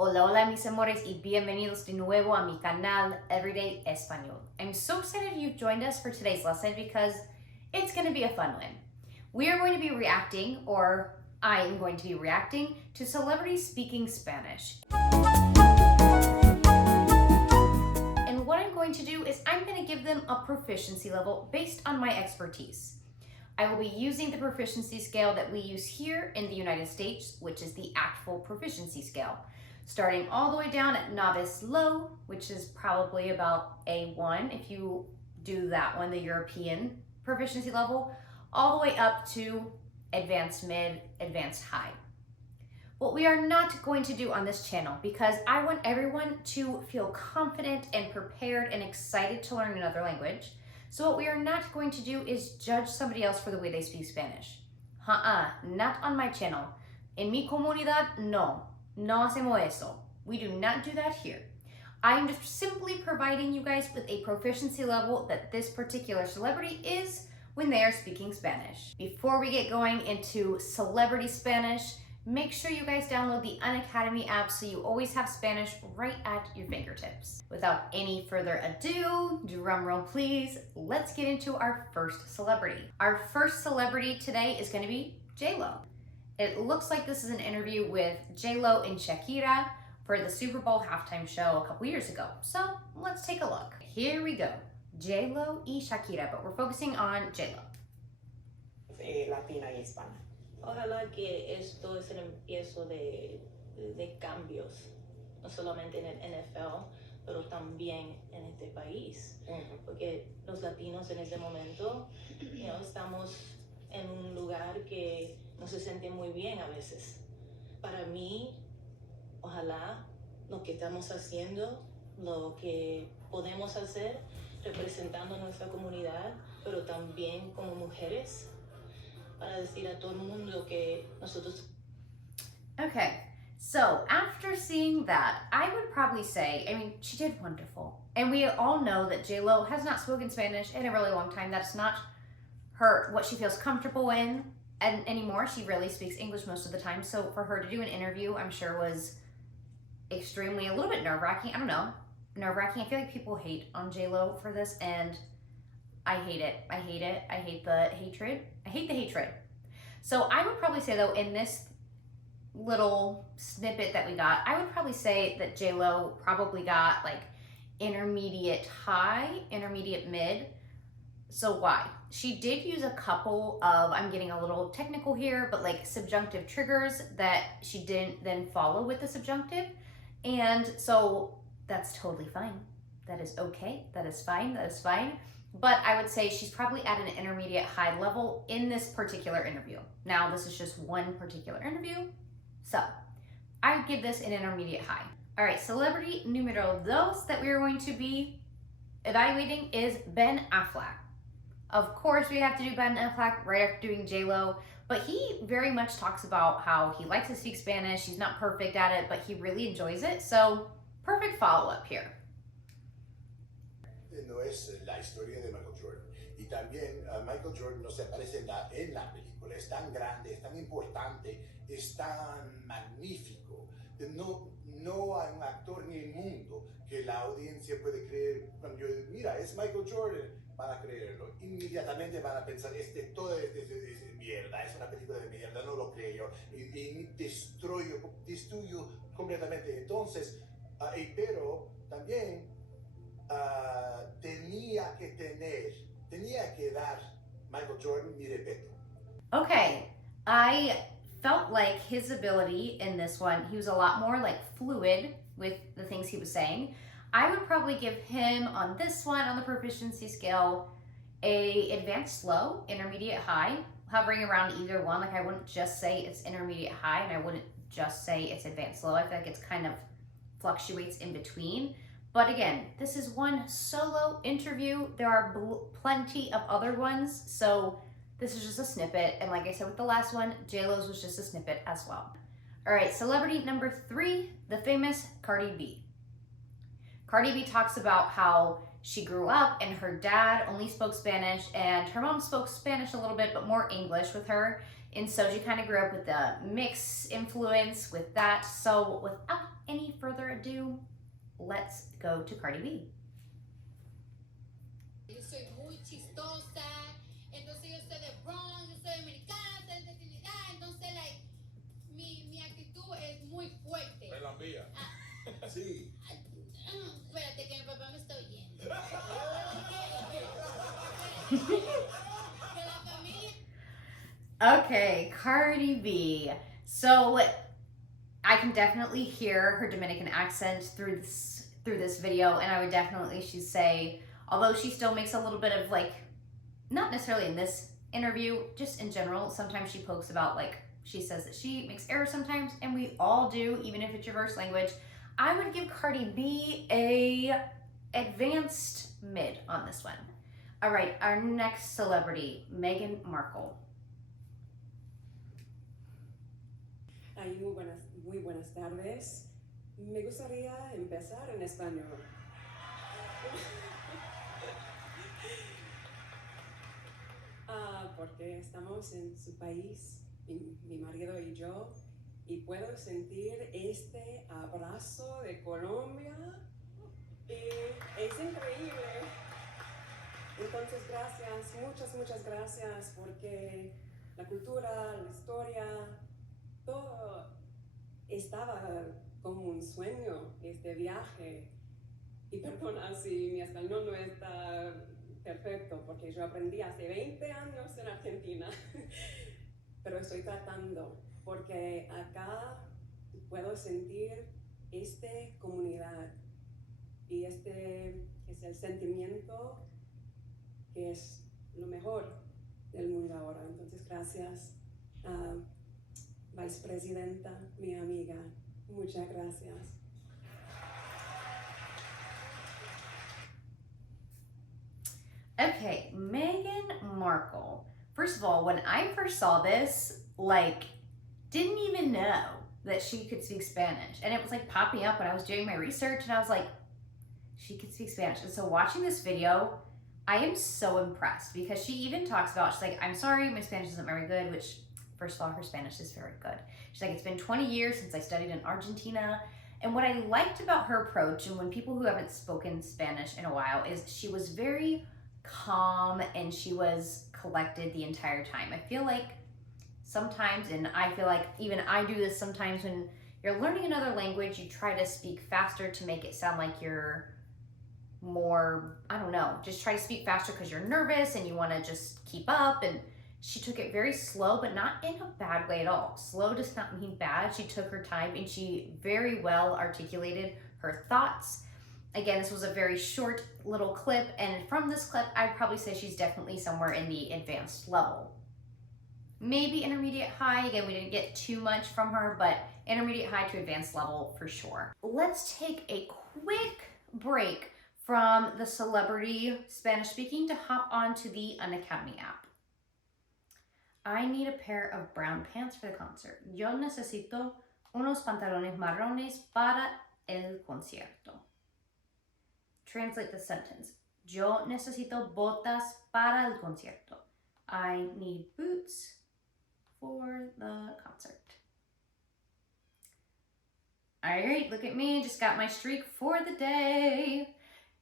Hola, hola mis amores y bienvenidos de nuevo a mi canal Everyday Español. I'm so excited you've joined us for today's lesson because it's going to be a fun one. We are going to be reacting, or I am going to be reacting, to celebrities speaking Spanish. And what I'm going to do is I'm going to give them a proficiency level based on my expertise. I will be using the proficiency scale that we use here in the United States, which is the actual proficiency scale. Starting all the way down at novice low, which is probably about A1 if you do that one, the European proficiency level, all the way up to advanced mid, advanced high. What we are not going to do on this channel, because I want everyone to feel confident and prepared and excited to learn another language. So what we are not going to do is judge somebody else for the way they speak Spanish. Not on my channel. En mi comunidad, no hacemos eso. We do not do that here. I'm just simply providing you guys with a proficiency level that this particular celebrity is when they are speaking Spanish. Before we get going into celebrity Spanish, make sure you guys download the Unacademy app so you always have Spanish right at your fingertips. Without any further ado, drum roll please, let's get into our first celebrity. Our first celebrity today is going to be J-Lo. It looks like this is an interview with J-Lo and Shakira for the Super Bowl halftime show a couple years ago. So let's take a look. Here we go. J-Lo y Shakira, but we're focusing on J-Lo. Latina y hispana. Ojalá que esto es el empiezo de cambios, no solamente en el NFL, pero también en este país. Porque los latinos en este momento estamos en un lugar que no se siente muy bien a veces. Para mí, ojalá lo que estamos haciendo, lo que podemos hacer, representando nuestra comunidad, pero también como mujeres, para decir a todo el mundo que nosotros. Okay, so after seeing that, I would probably say, I mean, she did wonderful. And we all know that J-Lo has not spoken Spanish in a really long time. That's not what she feels comfortable in anymore. She really speaks English most of the time. So for her to do an interview, I'm sure was extremely, a little bit nerve-wracking. I don't know, nerve-wracking. I feel like people hate on J-Lo for this, and I hate it. I hate it. I hate the hatred. I hate the hatred. So I would probably say, though, in this little snippet that we got, I would probably say that J-Lo probably got like intermediate high, intermediate mid. So why? She did use a couple of, I'm getting a little technical here, but like subjunctive triggers that she didn't then follow with the subjunctive. And so that's totally fine. That is okay. That is fine. That is fine. But I would say she's probably at an intermediate high level in this particular interview. Now, this is just one particular interview. So I would give this an intermediate high. All right, celebrity numero dos that we are going to be evaluating is Ben Affleck. Of course, we have to do Ben Affleck right after doing J-Lo, but he very much talks about how he likes to speak Spanish. He's not perfect at it, but he really enjoys it. So perfect follow-up here. No es la historia de Michael Jordan. Y también Michael Jordan no se aparece en la película. Es tan grande, es tan importante, es tan magnífico. No hay un actor en el mundo que la audiencia puede creer. Cuando yo digo, mira, es Michael Jordan, van a creerlo. Inmediatamente van a pensar, todo es mierda, es una película de mierda, no lo creo. Y destruyo completamente. Entonces, pero también tenía que dar Michael Jordan mi respeto. Okay, I felt like his ability in this one, he was a lot more like fluid with the things he was saying. I would probably give him on this one, on the proficiency scale, a advanced slow, intermediate high, hovering around either one. Like I wouldn't just say it's intermediate high, and I wouldn't just say it's advanced slow. I feel like it's kind of fluctuates in between. But again, this is one solo interview. There are plenty of other ones, so this is just a snippet. And like I said with the last one, J-Lo's was just a snippet as well. All right, celebrity number 3, the famous Cardi B. Cardi B talks about how she grew up and her dad only spoke Spanish and her mom spoke Spanish a little bit, but more English with her. And so she kind of grew up with the mix influence with that. So without any further ado, let's go to Cardi B. Yo soy muy chistosa, entonces yo soy de Bronx, yo soy dominicana, soy de Trinidad, entonces like, mi actitud es muy fuerte. Me la envía. Sí. Espérate que mi papá me está oyendo. Okay, Cardi B. So I can definitely hear her Dominican accent through this video, and I would definitely say, although she still makes a little bit of like, not necessarily in this interview, just in general, sometimes she pokes about like, she says that she makes errors sometimes, and we all do, even if it's your first language. I would give Cardi B a advanced mid on this one. All right, our next celebrity, Meghan Markle. Ay, muy buenas tardes. Me gustaría empezar en español. Porque estamos en su país, mi marido y yo, y puedo sentir este abrazo de Colombia. Y es increíble. Entonces, gracias, muchas gracias, porque la cultura, la historia, todo estaba como un sueño, este viaje. Y perdona si mi español no está perfecto, porque yo aprendí hace 20 años en Argentina. Pero estoy tratando, porque acá puedo sentir esta comunidad. Y este es el sentimiento que es lo mejor del mundo ahora. Entonces, gracias. Vicepresidenta, mi amiga, muchas gracias. Okay, Meghan Markle. First of all, when I first saw this, like, didn't even know that she could speak Spanish. And it was like popping up when I was doing my research, and I was like, she could speak Spanish. And so watching this video, I am so impressed, because she even talks about, she's like, I'm sorry, my Spanish isn't very good, which, first of all, her Spanish is very good. She's like, it's been 20 years since I studied in Argentina. And what I liked about her approach, and when people who haven't spoken Spanish in a while, is she was very calm and she was collected the entire time. I feel like sometimes, and I feel like even I do this sometimes, when you're learning another language, you try to speak faster to make it sound like you're more, I don't know, just try to speak faster because you're nervous and you want to just keep up. And she took it very slow, but not in a bad way at all. Slow does not mean bad. She took her time and she very well articulated her thoughts. Again, this was a very short little clip, and from this clip, I'd probably say she's definitely somewhere in the advanced level. Maybe intermediate high. Again, we didn't get too much from her, but intermediate high to advanced level for sure. Let's take a quick break from the celebrity Spanish speaking to hop onto the Unacademy app. I need a pair of brown pants for the concert. Yo necesito unos pantalones marrones para el concierto. Translate the sentence. Yo necesito botas para el concierto. I need boots for the concert. All right, look at me. Just got my streak for the day.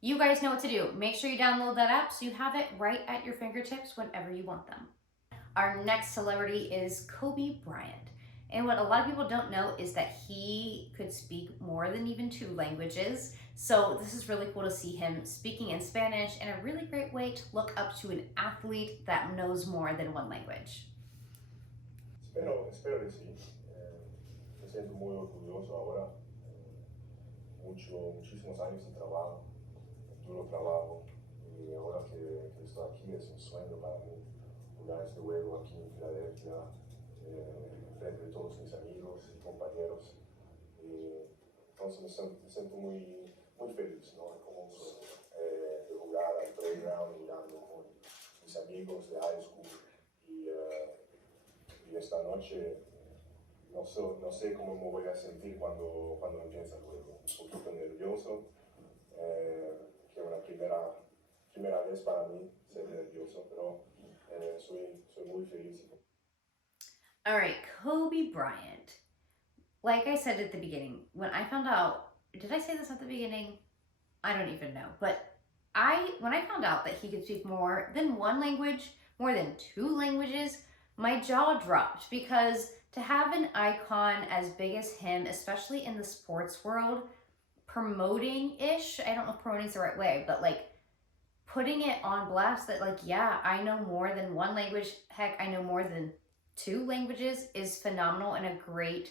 You guys know what to do. Make sure you download that app so you have it right at your fingertips whenever you want them. Our next celebrity is Kobe Bryant. And what a lot of people don't know is that he could speak more than even 2 languages. So this is really cool to see him speaking in Spanish, and a really great way to look up to an athlete that knows more than 1 language. Espero que sí. Me siento muy orgulloso ahora. Muchísimos años de trabajo, duro trabajo, y ahora que estoy aquí es un sueño para mí jugar este juego aquí en Filadelfia, frente de todos mis amigos y compañeros. Y entonces me siento muy feliz, ¿no? Es como un sueño de jugar al playground, jugando con mis amigos de high school. Y esta noche no sé cómo me voy a sentir cuando empiece el juego. Un poquito nervioso, que es una primera vez para mí ser nervioso, pero soy muy feliz. All right, Kobe Bryant. Like I said at the beginning, when I found out, did I say this at the beginning? I don't even know. But when I found out that he could speak more than one language, more than two languages, my jaw dropped, because to have an icon as big as him, especially in the sports world, promoting-ish, I don't know if promoting is the right way, but like putting it on blast that like, yeah, I know more than one language, heck, I know more than two languages, is phenomenal and a great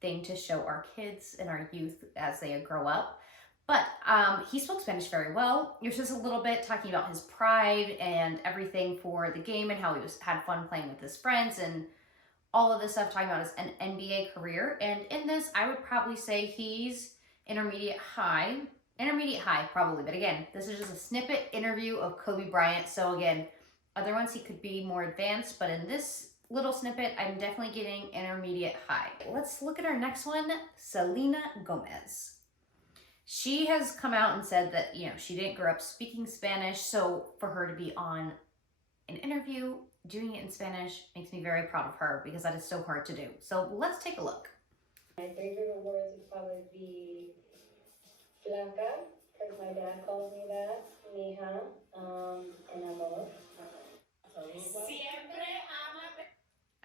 thing to show our kids and our youth as they grow up. But he spoke Spanish very well. It was just a little bit talking about his pride and everything for the game and how he had fun playing with his friends and all of this stuff, talking about his NBA career. And in this, I would probably say he's intermediate high probably. But again, this is just a snippet interview of Kobe Bryant. So again, other ones he could be more advanced, but in this little snippet, I'm definitely getting intermediate high. Let's look at our next one, Selena Gomez. She has come out and said that, you know, she didn't grow up speaking Spanish, so for her to be on an interview doing it in Spanish makes me very proud of her, because that is so hard to do. So let's take a look. My favorite words would probably be flaca, because my dad calls me that, mija, and amor.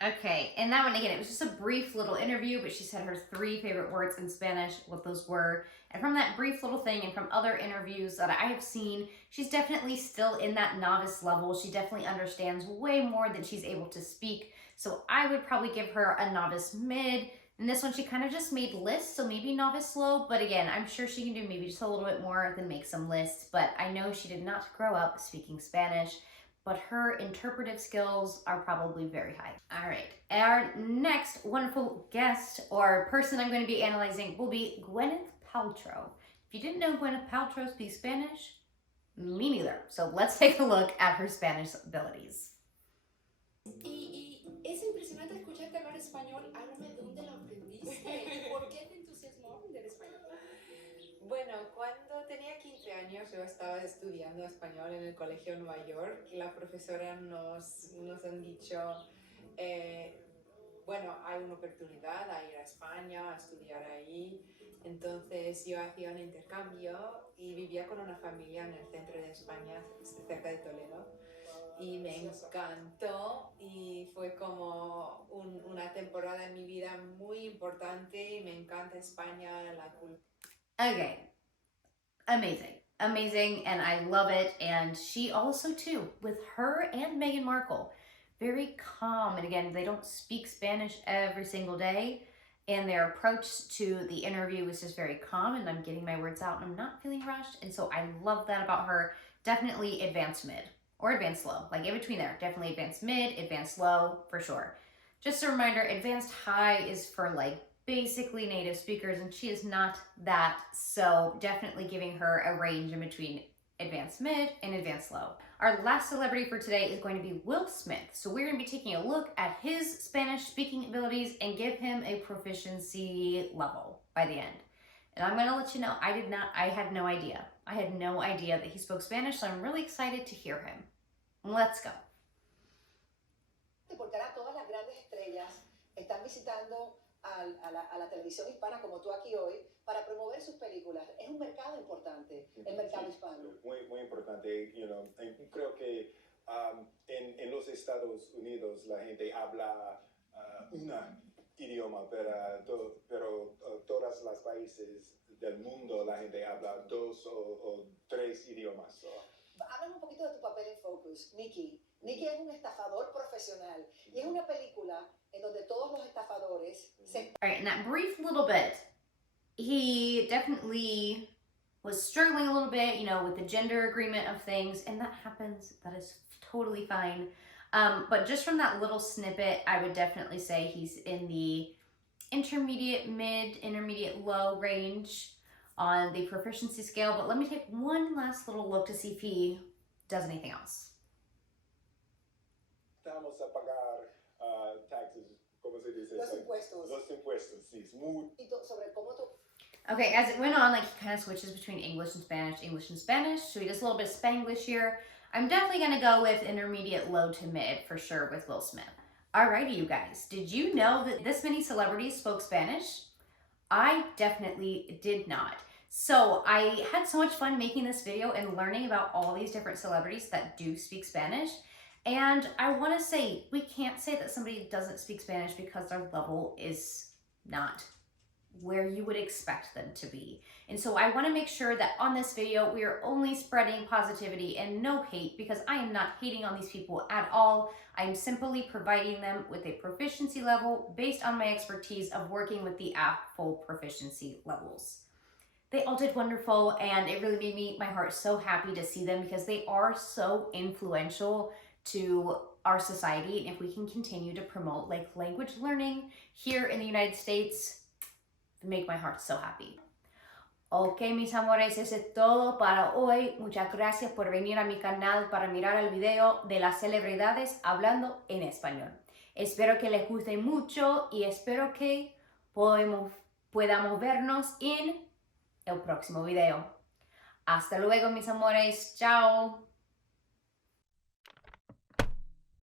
Okay, and that one, again, it was just a brief little interview, but she said her 3 favorite words in Spanish, what those were. And from that brief little thing and from other interviews that I have seen, she's definitely still in that novice level. She definitely understands way more than she's able to speak. So I would probably give her a novice mid. And this one, she kind of just made lists, so maybe novice low. But again, I'm sure she can do maybe just a little bit more than make some lists. But I know she did not grow up speaking Spanish, but her interpretive skills are probably very high. All right, our next wonderful guest or person I'm going to be analyzing will be Gwyneth Paltrow. If you didn't know Gwyneth Paltrow speaks Spanish, me neither. So let's take a look at her Spanish abilities. Y es impresionante escucharte hablar español. Háblame de dónde lo aprendiste. ¿Por qué te entusiasmó aprender español? Bueno, cuando tenía 15 años yo estaba estudiando español en el colegio en Nueva York. La profesora nos han dicho, bueno, hay una oportunidad a ir a España, a estudiar ahí. Entonces yo hacía un intercambio y vivía con una familia en el centro de España, cerca de Toledo. Y me encantó y fue como una temporada en mi vida muy importante y me encanta España, la cultura. Okay, amazing, and I love it. And she also too, with her and Meghan Markle, very calm. And again, they don't speak Spanish every single day, and their approach to the interview was just very calm, and I'm getting my words out and I'm not feeling rushed. And so I love that about her. Definitely advanced mid or advanced low, like in between there. Definitely advanced mid, advanced low for sure. Just a reminder, advanced high is for like basically native speakers, and she is not that, so definitely giving her a range in between advanced mid and advanced low. Our last celebrity for today is going to be Will Smith. So we're going to be taking a look at his Spanish speaking abilities and give him a proficiency level by the end. And I'm going to let you know, I had no idea. I had no idea that he spoke Spanish, so I'm really excited to hear him. Let's go. Porque ahora todas las grandes estrellas están visitando a la televisión hispana como tú aquí hoy para promover sus películas. Es un mercado importante, el mercado hispano. Muy importante, creo que en los Estados Unidos la gente habla un idioma, pero todos los países del mundo la gente habla 2 o 3 idiomas. Háblame un poquito de tu papel en Focus, Mickey. Mickey es un estafador profesional y es una película en donde todos los estafadores se... All right, in that brief little bit, he definitely was struggling a little bit, with the gender agreement of things, and that happens. That is totally fine. But just from that little snippet, I would definitely say he's in the intermediate mid, intermediate low range on the proficiency scale. But let me take one last little look to see if he does anything else. Estamos a pagar taxes, ¿cómo se dice? Los impuestos. Los impuestos, sí. Sobre cómo tú... Okay, as it went on, he kind of switches between English and Spanish. So he does a little bit of Spanglish here. I'm definitely going to go with intermediate low to mid for sure with Will Smith. Alrighty, you guys. Did you know that this many celebrities spoke Spanish? I definitely did not. So I had so much fun making this video and learning about all these different celebrities that do speak Spanish. And I want to say, we can't say that somebody doesn't speak Spanish because their level is not where you would expect them to be. And so I want to make sure that on this video, we are only spreading positivity and no hate, because I am not hating on these people at all. I'm simply providing them with a proficiency level based on my expertise of working with the full proficiency levels. They all did wonderful, and it really made my heart so happy to see them, because they are so influential to our society. And if we can continue to promote like language learning here in the United States, make my heart so happy. Ok, mis amores, eso es todo para hoy. Muchas gracias por venir a mi canal para mirar el video de las celebridades hablando en español. Espero que les guste mucho y espero que podamos vernos en el próximo video. Hasta luego, mis amores. Chao.